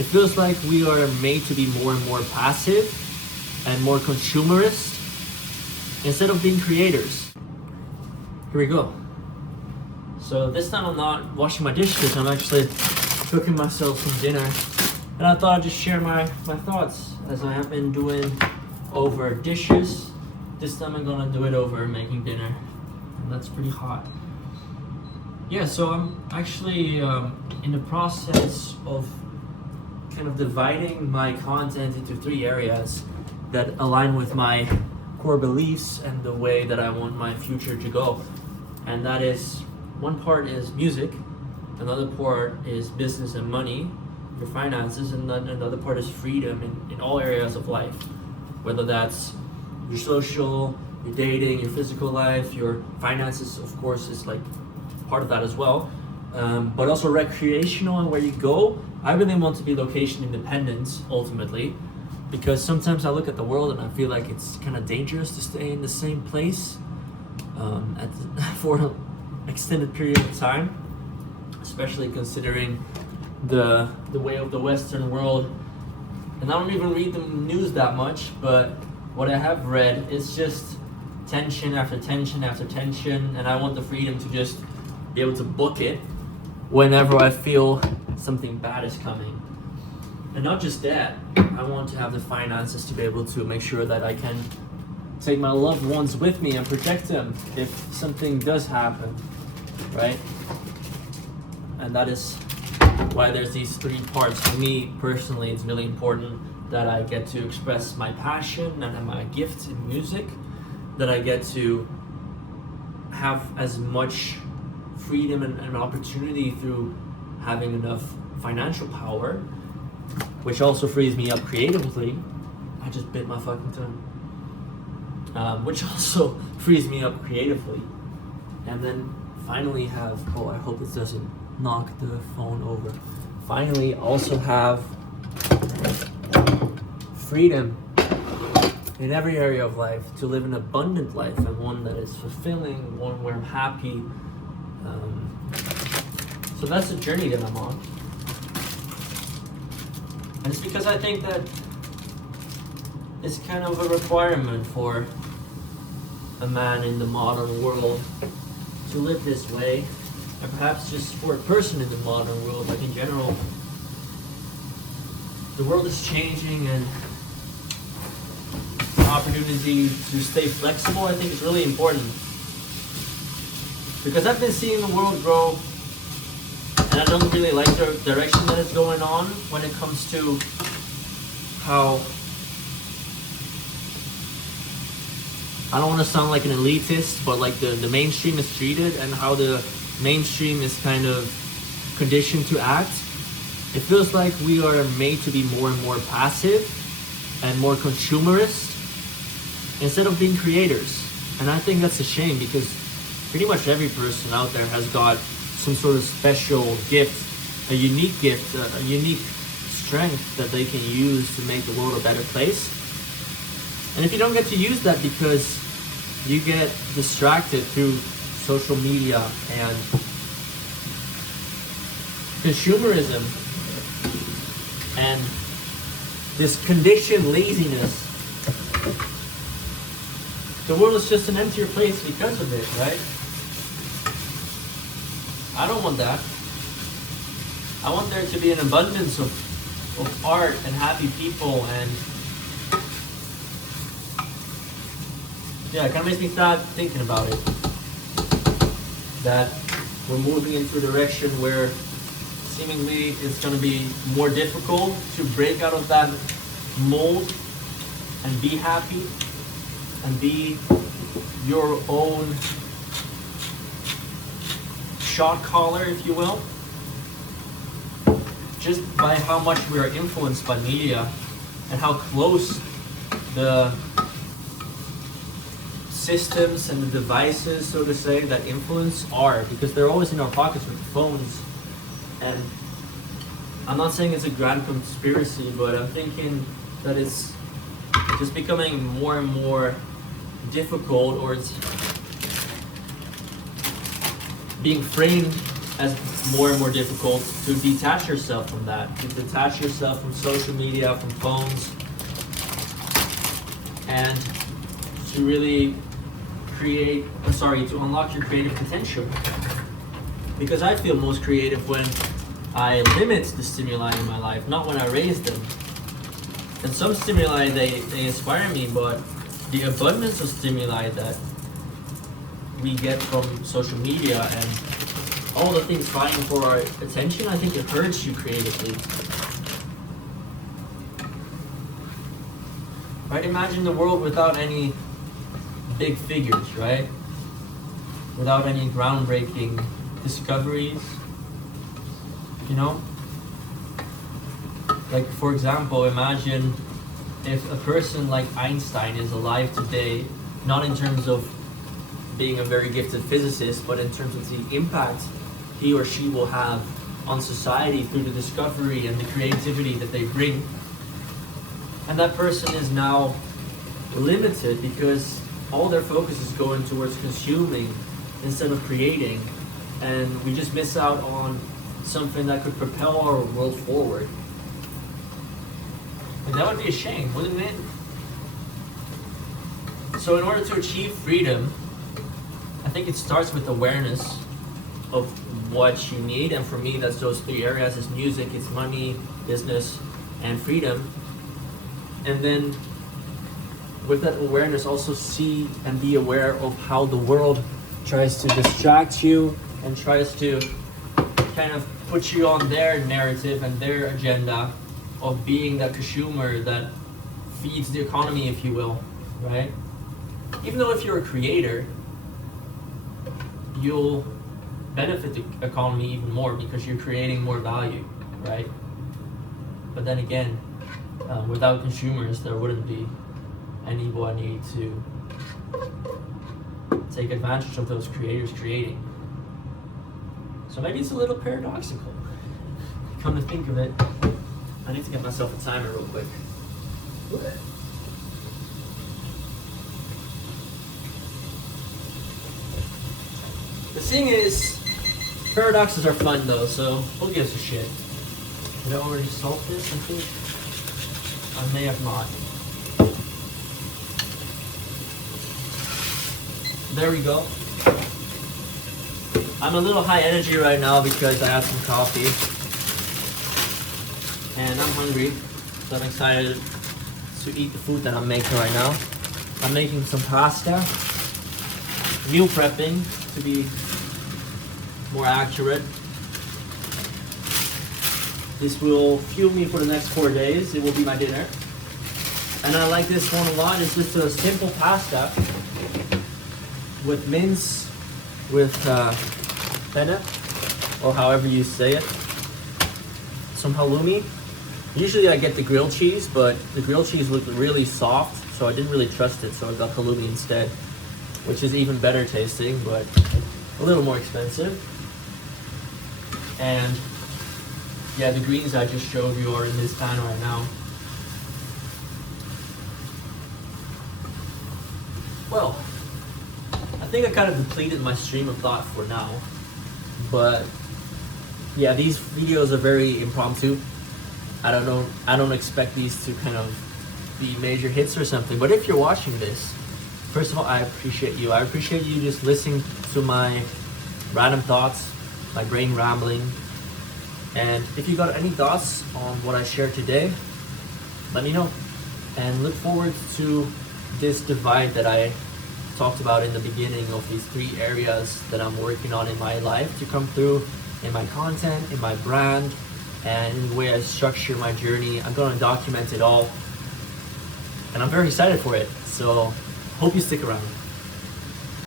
It feels like we are made to be more and more passive and more consumerist instead of being creators. Here we go. So this time I'm not washing my dishes, I'm actually cooking myself some dinner. And I thought I'd just share my thoughts as I have been doing over dishes. This time I'm gonna do it over making dinner. And that's pretty hot. Yeah, so I'm actually in the process of kind of dividing my content into 3 areas that align with my core beliefs and the way that I want my future to go. And that is, one part is music, another part is business and money, your finances, and then another part is freedom in all areas of life. Whether that's your social, your dating, your physical life, your finances, of course, is like part of that as well. But also recreational and where you go. I really want to be location independent ultimately, because sometimes I look at the world and I feel like it's kind of dangerous to stay in the same place for an extended period of time, especially considering the way of the Western world. And I don't even read the news that much, but what I have read is just tension after tension after tension, and I want the freedom to just be able to book it whenever I feel something bad is coming. And not just that, I want to have the finances to be able to make sure that I can take my loved ones with me and protect them if something does happen, right? And that is why there's these 3 parts. For me personally, it's really important that I get to express my passion and my gift in music, that I get to have as much freedom and opportunity through having enough financial power, which also frees me up creatively. I just bit my fucking tongue. Which also frees me up creatively. And then finally have, I hope this doesn't knock the phone over. Finally also have freedom in every area of life, to live an abundant life and one that is fulfilling, one where I'm happy. So that's the journey that I'm on. And it's because I think that it's kind of a requirement for a man in the modern world to live this way, and perhaps just for a person in the modern world, like in general. The world is changing, and the opportunity to stay flexible, I think, is really important. Because I've been seeing the world grow, and I don't really like the direction that it's going on when it comes to how, I don't want to sound like an elitist, but like the mainstream is treated and how the mainstream is kind of conditioned to act. It feels like we are made to be more and more passive and more consumerist instead of being creators. And I think that's a shame, because pretty much every person out there has got some sort of special gift, a unique gift, a unique strength that they can use to make the world a better place. And if you don't get to use that because you get distracted through social media and consumerism and this conditioned laziness, the world is just an emptier place because of it, right? I don't want that. I want there to be an abundance of art and happy people, and yeah, it kind of makes me start thinking about it. That we're moving into a direction where seemingly it's going to be more difficult to break out of that mold and be happy and be your own shot caller, if you will, just by how much we are influenced by media and how close the systems and the devices, so to say, that influence are, because they're always in our pockets with the phones. And I'm not saying it's a grand conspiracy, but I'm thinking that it's just becoming more and more difficult, or it's being framed as more and more difficult to detach yourself from that, to detach yourself from social media, from phones, and to really to unlock your creative potential. Because I feel most creative when I limit the stimuli in my life, not when I raise them. And some stimuli, they inspire me, but the abundance of stimuli that we get from social media and all the things vying for our attention, I think it hurts you creatively. Right? Imagine the world without any big figures, right? Without any groundbreaking discoveries, you know? Like, for example, imagine if a person like Einstein is alive today, not in terms of being a very gifted physicist, but in terms of the impact he or she will have on society through the discovery and the creativity that they bring. And that person is now limited because all their focus is going towards consuming instead of creating. And we just miss out on something that could propel our world forward. And that would be a shame, wouldn't it? So in order to achieve freedom, I think it starts with awareness of what you need. And for me, that's those three areas. It's music, it's money, business, and freedom. And then with that awareness, also see and be aware of how the world tries to distract you and tries to kind of put you on their narrative and their agenda of being that consumer that feeds the economy, if you will, right? Even though if you're a creator, you'll benefit the economy even more because you're creating more value, right? But then again, without consumers, there wouldn't be anybody to take advantage of those creators creating. So maybe it's a little paradoxical. Come to think of it, I need to get myself a timer real quick. The thing is, paradoxes are fun though, so who gives a shit? Did I already salt this? I think I may have not. There we go. I'm a little high energy right now because I had some coffee and I'm hungry, so I'm excited to eat the food that I'm making right now. I'm making some pasta, meal prepping to be more accurate. This will fuel me for the next 4 days. It will be my dinner. And I like this one a lot. It's just a simple pasta with mince, with penne, or however you say it. Some halloumi. Usually I get the grilled cheese, but the grilled cheese looked really soft, so I didn't really trust it, so I got halloumi instead, which is even better tasting, but a little more expensive. And yeah, the greens I just showed you are in this pan right now. Well, I think I kind of depleted my stream of thought for now, but yeah, these videos are very impromptu. I don't expect these to kind of be major hits or something, but if you're watching this, first of all, I appreciate you. I appreciate you just listening to my random thoughts, my brain rambling. And if you got any thoughts on what I shared today, let me know. And look forward to this divide that I talked about in the beginning of these 3 areas that I'm working on in my life to come through in my content, in my brand, and in the way I structure my journey. I'm going to document it all. And I'm very excited for it. So hope you stick around.